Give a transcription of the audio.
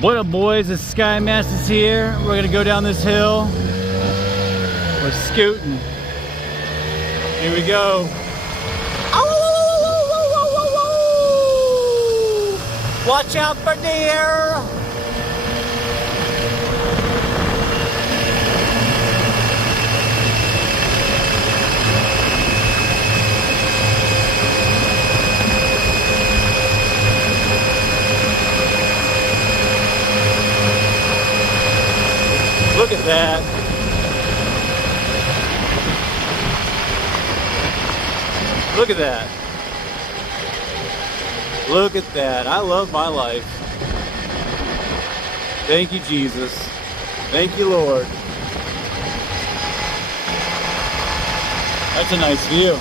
What up, boys? It's SkyMaster's here. We're gonna go down this hill. We're scooting. Here we go. Oh! Watch out for deer. Look at that. Look at that. Look at that. I love my life. Thank you, Jesus. Thank you, Lord. That's a nice view.